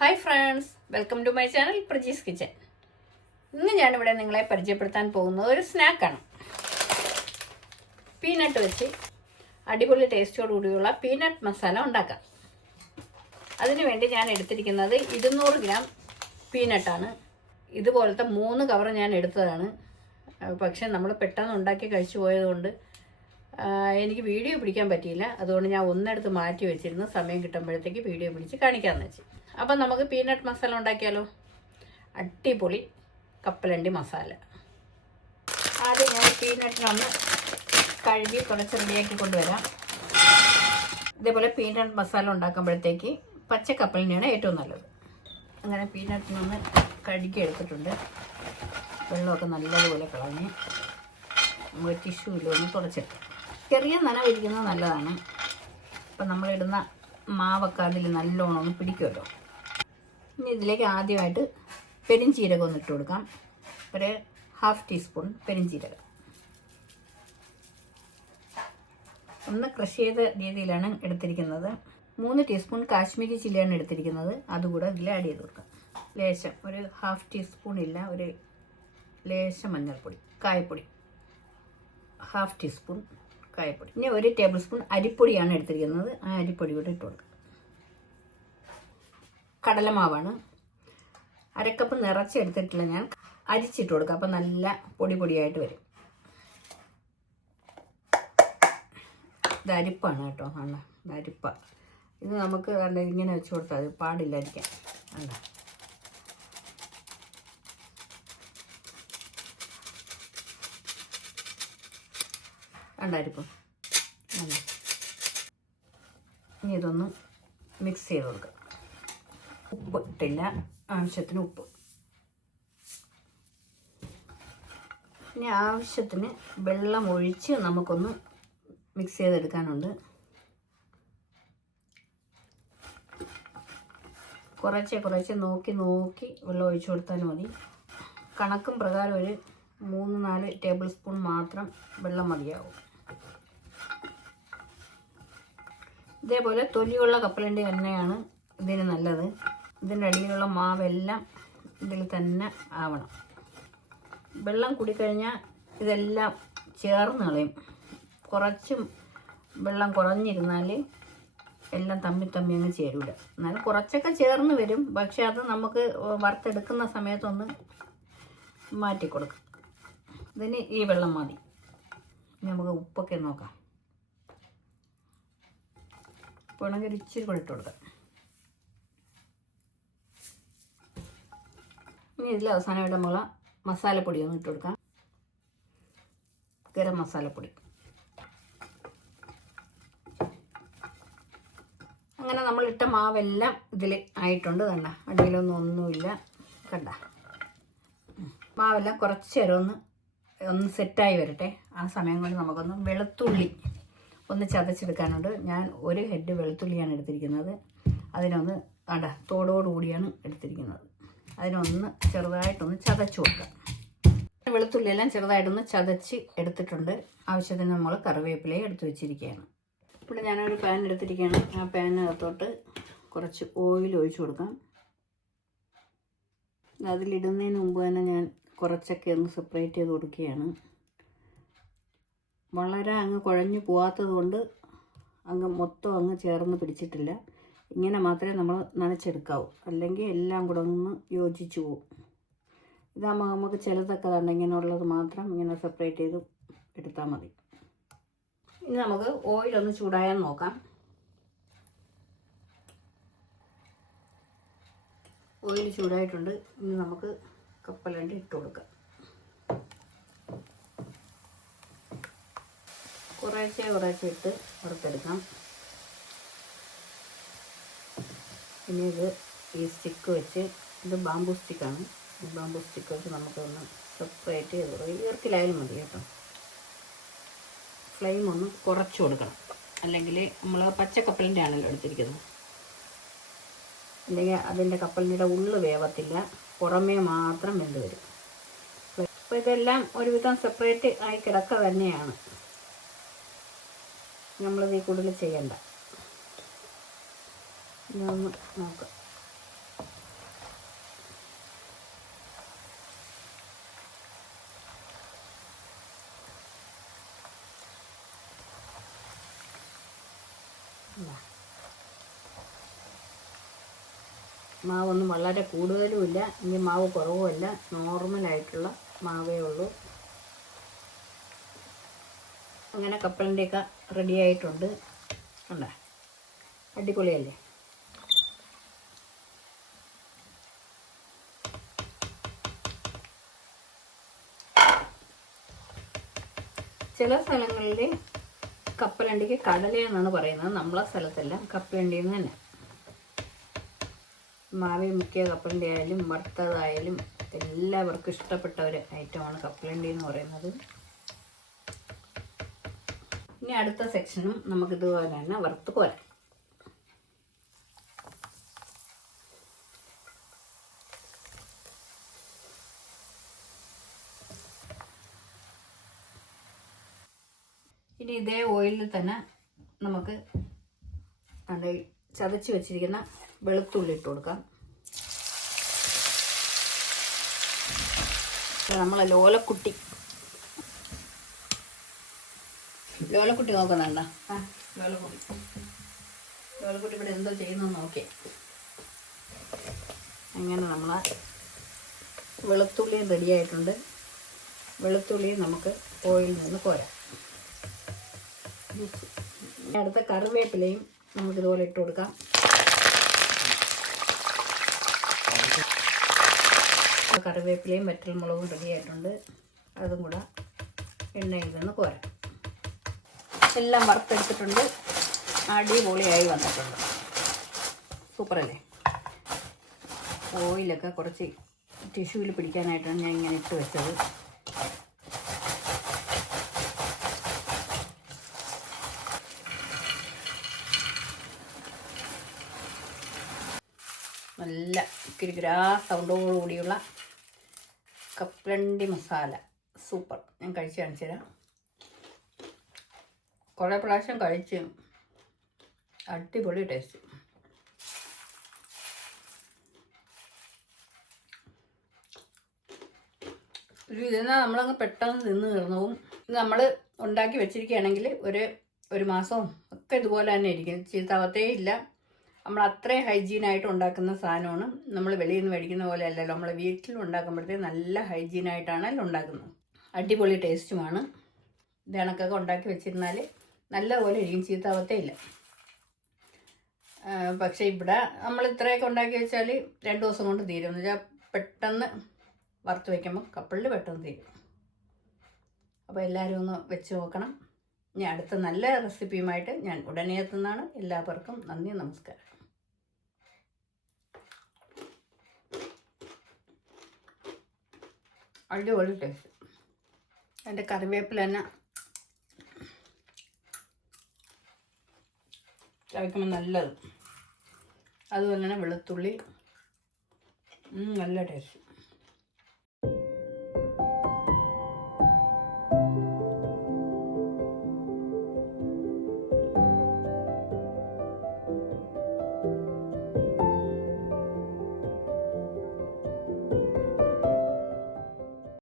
Hi friends welcome to my channel Prajee's kitchen ഇന്ന് ഞാനിവിടെ നിങ്ങളെ പരിചയപ്പെടുത്താൻ പോകുന്നത് ഒരു സ്നാക്കാണ്. പീനട്ട് വെച്ച് അടിപൊളി ടേസ്റ്റോടു കൂടിയുള്ള പീനട്ട് മസാല ഉണ്ടാക്കാം. അതിനുവേണ്ടി ഞാൻ എടുത്തിരിക്കുന്നത് ഇരുന്നൂറ് ഗ്രാം പീനട്ടാണ് ഇതുപോലത്തെ മൂന്ന് കവർ ഞാൻ എടുത്തതാണ്. പക്ഷെ നമ്മൾ പെട്ടെന്ന് ഉണ്ടാക്കി കഴിച്ചു പോയതുകൊണ്ട് എനിക്ക് വീഡിയോ പിടിക്കാൻ പറ്റിയില്ല. അതുകൊണ്ട് ഞാൻ ഒന്നെടുത്ത് മാറ്റി വെച്ചിരുന്നു. സമയം കിട്ടുമ്പോഴത്തേക്ക് വീഡിയോ പിടിച്ച് കാണിക്കാമെന്ന് വെച്ച്. അപ്പം നമുക്ക് പീനട്ട് മസാല ഉണ്ടാക്കിയാലോ? അടിപൊളി കപ്പലണ്ടി മസാല. ആദ്യം ഞാൻ പീനട്ടിനൊന്ന് കഴുകി കുറച്ച് റെഡിയാക്കി കൊണ്ടുവരാം. ഇതേപോലെ പീനട്ട് മസാല ഉണ്ടാക്കുമ്പോഴത്തേക്ക് പച്ച കപ്പലിനെയാണ് ഏറ്റവും നല്ലത്. അങ്ങനെ പീനട്ടിനൊന്ന് കഴുകി എടുത്തിട്ടുണ്ട്. വെള്ളമൊക്കെ നല്ലതുപോലെ കളഞ്ഞ് നമ്മൾ ടിഷ്യൂവിൽ ഒന്ന് തുടച്ചെടുക്കാം. ചെറിയ നനവിരിക്കുന്നത് നല്ലതാണ്. അപ്പം നമ്മളിടുന്ന മാവൊക്കെ അതിൽ നല്ലോണം ഒന്ന് പിടിക്കുമല്ലോ. ഇനി ഇതിലേക്ക് ആദ്യമായിട്ട് പെരിഞ്ചീരകം ഒന്ന് ഇട്ട് കൊടുക്കാം. ഒരു ഹാഫ് ടീസ്പൂൺ പെരിഞ്ചീരകം. ഒന്ന് ക്രഷ് ചെയ്ത രീതിയിലാണ് എടുത്തിരിക്കുന്നത്. മൂന്ന് ടീസ്പൂൺ കാശ്മീരി ചില്ലിയാണ് എടുത്തിരിക്കുന്നത്. അതുകൂടെ ഇതിൽ ആഡ് ചെയ്ത് കൊടുക്കാം. ലേശം ഒരു ഹാഫ് ടീസ്പൂൺ ഇല്ല ഒരു ലേശം മഞ്ഞൾപ്പൊടി കായപ്പൊടി. ഹാഫ് ടീസ്പൂൺ കായപ്പൊടി. ഇനി ഒരു ടേബിൾ സ്പൂൺ അരിപ്പൊടിയാണ് എടുത്തിരിക്കുന്നത്. ആ അരിപ്പൊടി കൂടെ ഇട്ട് കൊടുക്കുക കടലമാവാണ്. അരക്കപ്പ് നിറച്ചെടുത്തിട്ടില്ല ഞാൻ അരിച്ചിട്ട് കൊടുക്കുക അപ്പം നല്ല പൊടി പൊടിയായിട്ട് വരും. ഇത് അരിപ്പാണ് കേട്ടോ. അണ്ണ അരിപ്പ. ഇത് നമുക്ക് ഇങ്ങനെ വെച്ച് കൊടുത്താൽ പാടില്ലായിരിക്കാം കണ്ട? കണ്ടായിരിക്കും കണ്ടോ? ഇനി ഇതൊന്ന് മിക്സ് ചെയ്ത് കൊടുക്കുക ഉപ്പ് ഇട്ടില്ല ആവശ്യത്തിന് ഉപ്പ്. ഇനി ആവശ്യത്തിന് വെള്ളം ഒഴിച്ച് നമുക്കൊന്ന് മിക്സ് ചെയ്തെടുക്കാനുണ്ട്. കുറച്ച് കുറച്ച് നോക്കി നോക്കി വെള്ളം ഒഴിച്ചു കൊടുത്താൽ മതി. കണക്കും പ്രകാരം ഒരു മൂന്ന് നാല് ടേബിൾ സ്പൂൺ മാത്രം വെള്ളം മതിയാവും. ഇതേപോലെ തൊലിയുള്ള കപ്പലണ്ടി തന്നെയാണ് ഇതിന് നല്ലത്. ഇതിന്റെ അടിയിലുള്ള മാവെല്ലാം ഇതിൽ തന്നെ ആവണം. വെള്ളം കുടിക്കഴിഞ്ഞാൽ ഇതെല്ലാം ചേർന്ന് കളയും. കുറച്ചും വെള്ളം കുറഞ്ഞിരുന്നാൽ എല്ലാം തമ്മി തമ്മി അങ്ങ് ചേരൂല. എന്നാലും കുറച്ചൊക്കെ ചേർന്ന് വരും. പക്ഷെ അത് നമുക്ക് വറുത്തെടുക്കുന്ന സമയത്തൊന്ന് മാറ്റി കൊടുക്കാം ഇതിന് ഈ വെള്ളം മതി. നമുക്ക് ഉപ്പൊക്കെ നോക്കാം. വേണമെങ്കിൽ ഒരു ഇച്ചിരി ഇട്ട് കൊടുക്കാം. ഇനി ഇതിൽ അവസാനമായിട്ട് നമ്മൾ മസാലപ്പൊടി ഒന്ന് ഇട്ട് കൊടുക്കാം. ഗരം മസാലപ്പൊടി. അങ്ങനെ നമ്മൾ ഇട്ട മാവെല്ലാം ഇതിൽ ആയിട്ടുണ്ട് കണ്ട. അടിയിലൊന്നും ഒന്നുമില്ല. കണ്ട. മാവെല്ലാം കുറച്ച് നേരം ഒന്ന് ഒന്ന് സെറ്റായി വരട്ടെ. ആ സമയം കൊണ്ട് നമുക്കൊന്ന് വെളുത്തുള്ളി ഒന്ന് ചതച്ചെടുക്കാനുണ്ട്. ഞാൻ ഒരു ഹെഡ് വെളുത്തുള്ളിയാണ് എടുത്തിരിക്കുന്നത്. അതിനൊന്ന് അട തോടോടുകൂടിയാണ് എടുത്തിരിക്കുന്നത്. അതിനൊന്ന് ചെറുതായിട്ടൊന്ന് ചതച്ച് കൊടുക്കാം. വെളുത്തുള്ളിയെല്ലാം ചെറുതായിട്ടൊന്ന് ചതച്ച് എടുത്തിട്ടുണ്ട്. ആവശ്യത്തിന് നമ്മൾ കറിവേപ്പിലയും എടുത്തു വെച്ചിരിക്കുകയാണ്. ഇവിടെ ഞാനൊരു പാൻ എടുത്തിരിക്കുകയാണ്. ആ പാനകത്തോട്ട് കുറച്ച് ഓയിൽ ഒഴിച്ചു കൊടുക്കാം. അതിലിടുന്നതിന് മുമ്പ് തന്നെ ഞാൻ കുറച്ചൊക്കെ ഒന്ന് സെപ്പറേറ്റ് ചെയ്ത് കൊടുക്കുകയാണ്. വളരെ അങ്ങ് കുഴഞ്ഞു പോകാത്തത് കൊണ്ട് അങ്ങ് മൊത്തം അങ്ങ് ചേർന്ന് പിടിച്ചിട്ടില്ല. ഇങ്ങനെ മാത്രമേ നമ്മൾ നനച്ചെടുക്കാവൂ. അല്ലെങ്കിൽ എല്ലാം കൂടെ ഒന്ന് യോജിച്ച് പോവും. ഇതാകുമ്പോൾ നമുക്ക് ചിലതൊക്കെ തന്നെ ഇങ്ങനെയുള്ളത് മാത്രം ഇങ്ങനെ സെപ്പറേറ്റ് ചെയ്ത് എടുത്താൽ മതി. ഇനി നമുക്ക് ഓയിലൊന്ന് ചൂടായാൽ നോക്കാം. ഓയിൽ ചൂടായിട്ടുണ്ട്. ഇനി നമുക്ക് കപ്പലണ്ടി ഇട്ട് കൊടുക്കാം. കുറേശ്ശെ കുറേശ്ശെ ഇട്ട് വറുത്തെടുക്കാം. പിന്നെ ഇത് ഈ സ്റ്റിക്ക് വെച്ച് ഇത് ബാമ്പു സ്റ്റിക്കാണ് ഈ ബാമ്പു സ്റ്റിക്ക് വെച്ച് നമുക്കൊന്ന് സെപ്പറേറ്റ് ചെയ്ത് ഈർക്കിലായാലും മതി കേട്ടോ. ഫ്ലെയിം ഒന്ന് കുറച്ച് കൊടുക്കണം. അല്ലെങ്കിൽ നമ്മൾ പച്ചക്കപ്പലിന്റെ ആണല്ലോ എടുത്തിരിക്കുന്നത്. അല്ലെങ്കിൽ അതിന്റെ കപ്പലിന്റെ ഉള്ളു വേവത്തില്ല. പുറമേ മാത്രം വെന്ത് വരും. അപ്പോൾ ഇതെല്ലാം ഒരുവിധം സെപ്പറേറ്റ് ആയി കിടക്ക തന്നെയാണ്. നമ്മളിതിൽ കൂടുതൽ ചെയ്യണ്ട. മാവൊന്നും വളരെ കൂടുതലുമില്ല. ഇനി മാവ് കുറവുമല്ല. നോർമലായിട്ടുള്ള മാവേ ഉള്ളൂ. അങ്ങനെ കപ്പലിന്റെയൊക്കെ റെഡി ആയിട്ടുണ്ട്. ഉണ്ടോ അടിപൊളിയല്ലേ? ചില സ്ഥലങ്ങളിൽ കപ്പലണ്ടിക്ക് കടല എന്നാണ് പറയുന്നത്. നമ്മളെ സ്ഥലത്തെല്ലാം കപ്പലണ്ടി എന്ന് തന്നെ. മാവി മുക്കിയ കപ്പലണ്ടി ആയാലും വറുത്തതായാലും എല്ലാവർക്കും ഇഷ്ടപ്പെട്ട ഒരു ഐറ്റമാണ് കപ്പലണ്ടി എന്ന് പറയുന്നത്. ഇനി അടുത്ത സെക്ഷനും നമുക്ക് ഇതുപോലെ തന്നെ വറുത്ത് കോരാം. ഇനി ഇതേ ഓയിലിൽ തന്നെ നമുക്ക് ചതച്ച് വെച്ചിരിക്കുന്ന വെളുത്തുള്ളി ഇട്ട് കൊടുക്കാം. നമ്മളെ ലോലക്കുട്ടി ലോലക്കുട്ടി നോക്കുന്നുണ്ടോ? ആ ലോലക്കുട്ടി ലോലക്കുട്ടി ഇവിടെ എന്തോ ചെയ്യുന്നു നോക്കി അങ്ങനെ നമ്മൾ വെളുത്തുള്ളിയും റെഡിയായിട്ടുണ്ട് വെളുത്തുള്ളിയും നമുക്ക് ഓയിലിൽ നിന്ന് കോരാം. അടുത്ത കറിവേപ്പിലയും നമുക്കിതുപോലെ ഇട്ട് കൊടുക്കാം. കറിവേപ്പിലയും വറ്റൽമുളകും റെഡി ആയിട്ടുണ്ട്. അതും കൂടെ എണ്ണയിൽ നിന്ന് കോരാം. എല്ലാം വറുത്തെടുത്തിട്ടുണ്ട്. അടിപൊളിയായി വന്നിട്ടുണ്ട്. സൂപ്പറല്ലേ? ഓയിലൊക്കെ കുറച്ച് ടിഷ്യൂവിൽ പിടിക്കാനായിട്ടാണ് ഞാൻ ഇങ്ങനെ ഇട്ട് വെച്ചത്. നല്ല കിരികിരാ സൗണ്ടോടുകൂടിയുള്ള കപ്പലണ്ടി മസാല. സൂപ്പർ. ഞാൻ കഴിച്ച് കാണിച്ചു തരാം കുറേ പ്രാവശ്യം കഴിച്ച് അടിപൊളി ടേസ്റ്റ് ഒരു ഇതെന്നാൽ നമ്മളങ്ങ് പെട്ടെന്ന് നിന്ന് തീർന്നവും ഇത് നമ്മൾ ഉണ്ടാക്കി വെച്ചിരിക്കുകയാണെങ്കിൽ ഒരു ഒരു മാസവും ഒക്കെ ഇതുപോലെ തന്നെ ഇരിക്കും. ചീത്താവത്തേ ഇല്ല. നമ്മൾ അത്രയും ഹൈജീനായിട്ട് ഉണ്ടാക്കുന്ന സാധനമാണ്. നമ്മൾ വെളിയിൽ നിന്ന് മേടിക്കുന്ന പോലെ അല്ലല്ലോ. നമ്മൾ വീട്ടിൽ ഉണ്ടാക്കുമ്പോഴത്തേക്ക് നല്ല ഹൈജീനായിട്ടാണല്ലോ ഉണ്ടാക്കുന്നത്. അടിപൊളി ടേസ്റ്റുമാണ് ഇത് കണക്കൊക്കെ ഉണ്ടാക്കി വെച്ചിരുന്നാൽ നല്ലപോലെ ഇരിക്കും ചീത്താവത്തേ ഇല്ല. ആ, പക്ഷേ ഇവിടെ നമ്മൾ ഇത്രയൊക്കെ ഉണ്ടാക്കി വെച്ചാൽ രണ്ട് ദിവസം കൊണ്ട് തീരും. എന്ന് വെച്ചാൽ പെട്ടെന്ന് വറുത്ത് വയ്ക്കുമ്പോൾ കപ്പിളിൽ പെട്ടെന്ന് തീരും. അപ്പോൾ എല്ലാവരും ഒന്ന് വെച്ച് നോക്കണം. ഇനി അടുത്ത നല്ല റെസിപ്പിയുമായിട്ട് ഞാൻ ഉടനെ എത്തുന്നതാണ്. എല്ലാവർക്കും നന്ദി നമസ്കാരം. അടിപൊളി ടേസ്റ്റ്. എന്റെ കറിവേപ്പില തന്നെ ചവയ്ക്കുമ്പോൾ നല്ലത്. അതുപോലെ തന്നെ വെളുത്തുള്ളി നല്ല ടേസ്റ്റ്